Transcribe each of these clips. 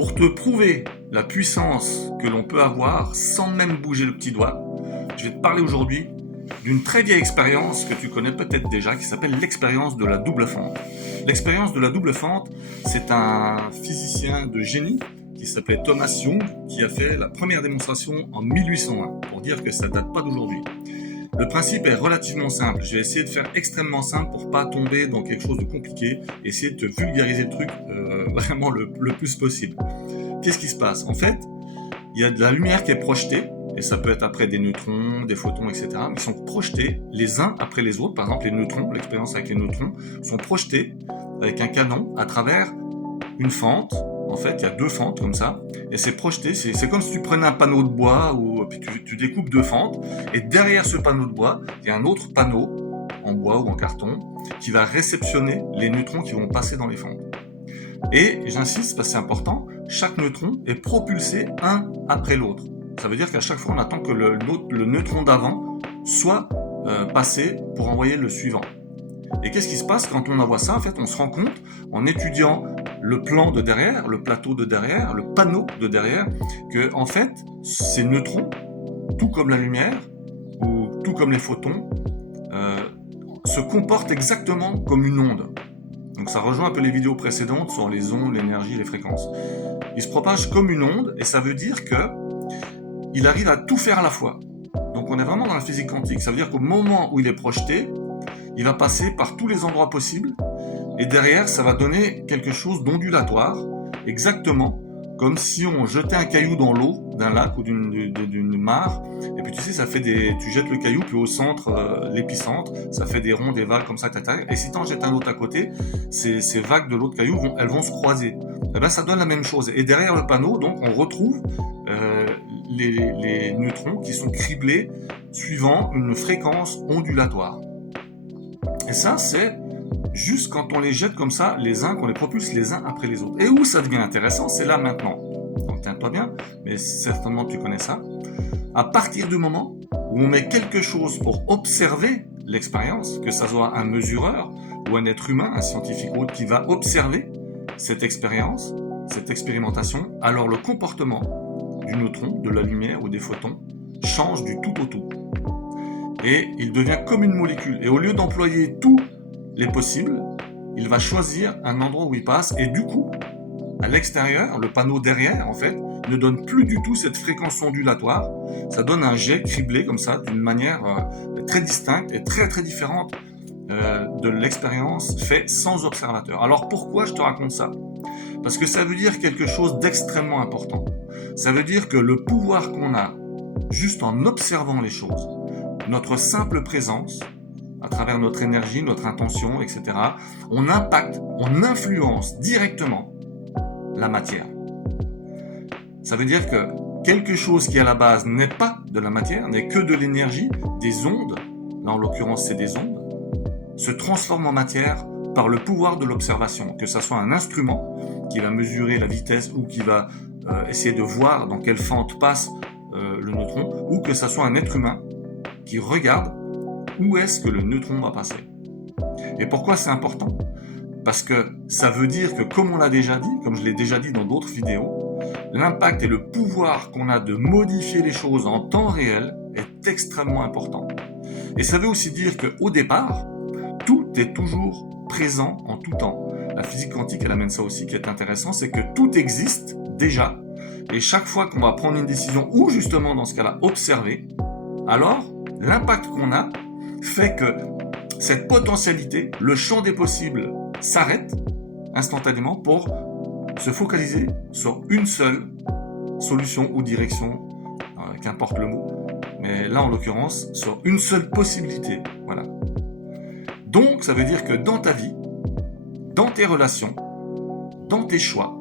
Pour te prouver la puissance que l'on peut avoir sans même bouger le petit doigt, je vais te parler aujourd'hui d'une très vieille expérience que tu connais peut-être déjà, qui s'appelle l'expérience de la double fente. L'expérience de la double fente, c'est un physicien de génie qui s'appelait Thomas Young, qui a fait la première démonstration en 1801, pour dire que ça date pas d'aujourd'hui. Le principe est relativement simple. Je vais essayer de faire extrêmement simple pour pas tomber dans quelque chose de compliqué, essayer de te vulgariser le truc vraiment le plus possible. Qu'est-ce qui se passe? En fait, il y a de la lumière qui est projetée, et ça peut être après des neutrons, des photons, etc. Mais ils sont projetés les uns après les autres. Par exemple, les neutrons, l'expérience avec les neutrons, sont projetés avec un canon à travers une fente. En fait, il y a deux fentes comme ça, et c'est projeté. C'est comme si tu prenais un panneau de bois, puis tu découpes deux fentes, et derrière ce panneau de bois, il y a un autre panneau en bois ou en carton qui va réceptionner les neutrons qui vont passer dans les fentes. Et j'insiste parce que c'est important, chaque neutron est propulsé un après l'autre. Ça veut dire qu'à chaque fois, on attend que le neutron d'avant soit passé pour envoyer le suivant. Et qu'est-ce qui se passe quand on envoie ça? En fait, on se rend compte, en étudiant le plan de derrière, le plateau de derrière, le panneau de derrière, que en fait, ces neutrons, tout comme la lumière, ou tout comme les photons, se comportent exactement comme une onde. Donc ça rejoint un peu les vidéos précédentes sur les ondes, l'énergie, les fréquences. Il se propage comme une onde, et ça veut dire que il arrive à tout faire à la fois. Donc on est vraiment dans la physique quantique. Ça veut dire qu'au moment où il est projeté, il va passer par tous les endroits possibles, et derrière, ça va donner quelque chose d'ondulatoire, exactement comme si on jetait un caillou dans l'eau d'un lac ou d'une mare, et puis tu sais, tu jettes le caillou, puis au centre, l'épicentre, ça fait des ronds, des vagues comme ça, et si tu en jettes un autre à côté, ces vagues de l'autre caillou, elles vont se croiser. Et ben, ça donne la même chose. Et derrière le panneau, donc, on retrouve les neutrons qui sont criblés suivant une fréquence ondulatoire. Et ça, c'est juste quand on les jette comme ça, qu'on les propulse les uns après les autres. Et où ça devient intéressant, c'est là maintenant. Donc tiens-toi bien, mais certainement tu connais ça. À partir du moment où on met quelque chose pour observer l'expérience, que ça soit un mesureur ou un être humain, un scientifique ou autre, qui va observer cette expérience, cette expérimentation, alors le comportement du neutron, de la lumière ou des photons change du tout au tout. Et il devient comme une molécule. Et au lieu d'employer tous les possibles, il va choisir un endroit où il passe, et du coup, à l'extérieur, le panneau derrière, en fait, ne donne plus du tout cette fréquence ondulatoire. Ça donne un jet criblé comme ça, d'une manière très distincte et très très différente de l'expérience faite sans observateur. Alors pourquoi je te raconte ça? Parce que ça veut dire quelque chose d'extrêmement important. Ça veut dire que le pouvoir qu'on a, juste en observant les choses, notre simple présence, à travers notre énergie, notre intention, etc., on impacte, on influence directement la matière. Ça veut dire que quelque chose qui à la base n'est pas de la matière, n'est que de l'énergie, des ondes, là en l'occurrence c'est des ondes, se transforme en matière par le pouvoir de l'observation, que ce soit un instrument qui va mesurer la vitesse ou qui va essayer de voir dans quelle fente passe le neutron, ou que ce soit un être humain qui regarde où est-ce que le neutron va passer. Et pourquoi c'est important? Parce que ça veut dire que, comme on l'a déjà dit, comme je l'ai déjà dit dans d'autres vidéos, l'impact et le pouvoir qu'on a de modifier les choses en temps réel est extrêmement important. Et ça veut aussi dire qu'au départ, tout est toujours présent en tout temps. La physique quantique, elle amène ça aussi qui est intéressant, c'est que tout existe déjà, et chaque fois qu'on va prendre une décision, ou justement dans ce cas-là, observer, alors l'impact qu'on a fait que cette potentialité, le champ des possibles, s'arrête instantanément pour se focaliser sur une seule solution ou direction, qu'importe le mot, mais là en l'occurrence sur une seule possibilité. Voilà. Donc ça veut dire que dans ta vie, dans tes relations, dans tes choix,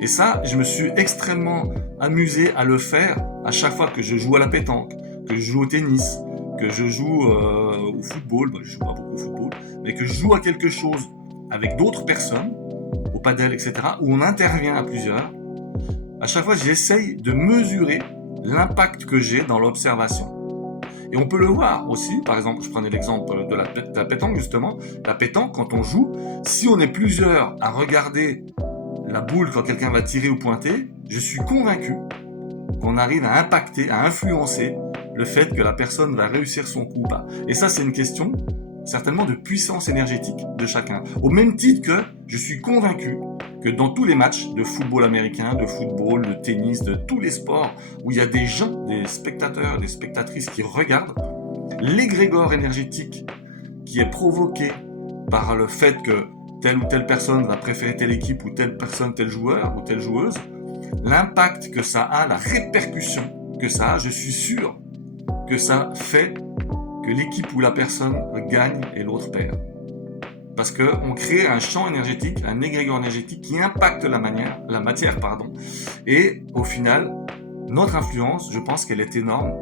et ça je me suis extrêmement amusé à le faire à chaque fois que je joue à la pétanque, que je joue au tennis, que je joue au football, je joue pas beaucoup au football, mais que je joue à quelque chose avec d'autres personnes, au padel, etc., où on intervient à plusieurs. À chaque fois, j'essaye de mesurer l'impact que j'ai dans l'observation. Et on peut le voir aussi, par exemple, je prenais l'exemple de la pétanque justement, la pétanque, quand on joue, si on est plusieurs à regarder la boule quand quelqu'un va tirer ou pointer, je suis convaincu qu'on arrive à impacter, à influencer le fait que la personne va réussir son coup ou pas. Et ça, c'est une question certainement de puissance énergétique de chacun. Au même titre que je suis convaincu que dans tous les matchs de football américain, de football, de tennis, de tous les sports où il y a des gens, des spectateurs, des spectatrices qui regardent, l'égrégore énergétique qui est provoqué par le fait que telle ou telle personne va préférer telle équipe ou telle personne, tel joueur ou telle joueuse, l'impact que ça a, la répercussion que ça a, je suis sûr que ça fait que l'équipe ou la personne gagne et l'autre perd. Parce qu'on crée un champ énergétique, un égrégore énergétique qui impacte la matière, et au final, notre influence, je pense qu'elle est énorme,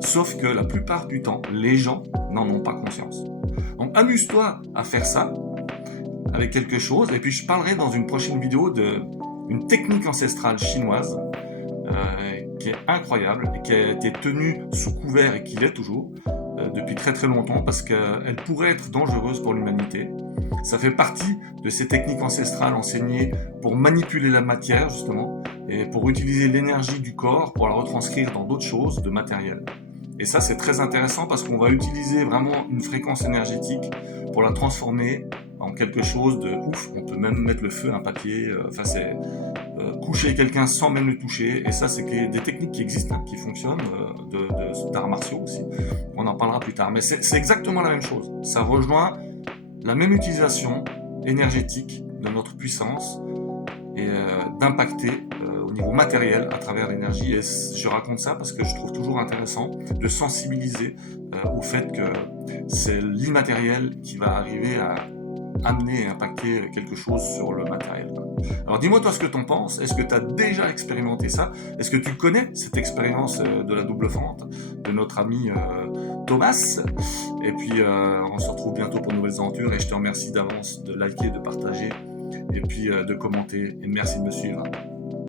sauf que la plupart du temps, les gens n'en ont pas conscience. Donc amuse-toi à faire ça avec quelque chose, et puis je parlerai dans une prochaine vidéo d'une technique ancestrale chinoise qui est incroyable et qui a été tenue sous couvert et qui l'est toujours depuis très très longtemps parce qu'elle pourrait être dangereuse pour l'humanité. Ça fait partie de ces techniques ancestrales enseignées pour manipuler la matière justement et pour utiliser l'énergie du corps pour la retranscrire dans d'autres choses de matériel. Et ça c'est très intéressant parce qu'on va utiliser vraiment une fréquence énergétique pour la transformer en quelque chose de ouf. On peut même mettre le feu à un papier, c'est coucher quelqu'un sans même le toucher, et ça c'est des techniques qui existent, qui fonctionnent, d'arts martiaux aussi, on en parlera plus tard, mais c'est exactement la même chose, ça rejoint la même utilisation énergétique de notre puissance, et d'impacter au niveau matériel à travers l'énergie, et je raconte ça parce que je trouve toujours intéressant de sensibiliser au fait que c'est l'immatériel qui va arriver à amener et impacter quelque chose sur le matériel. Alors dis-moi toi ce que tu en penses, est-ce que tu as déjà expérimenté ça? Est-ce que tu connais cette expérience de la double fente de notre ami Thomas? Et puis on se retrouve bientôt pour de nouvelles aventures, et je te remercie d'avance de liker, de partager et puis de commenter, et merci de me suivre.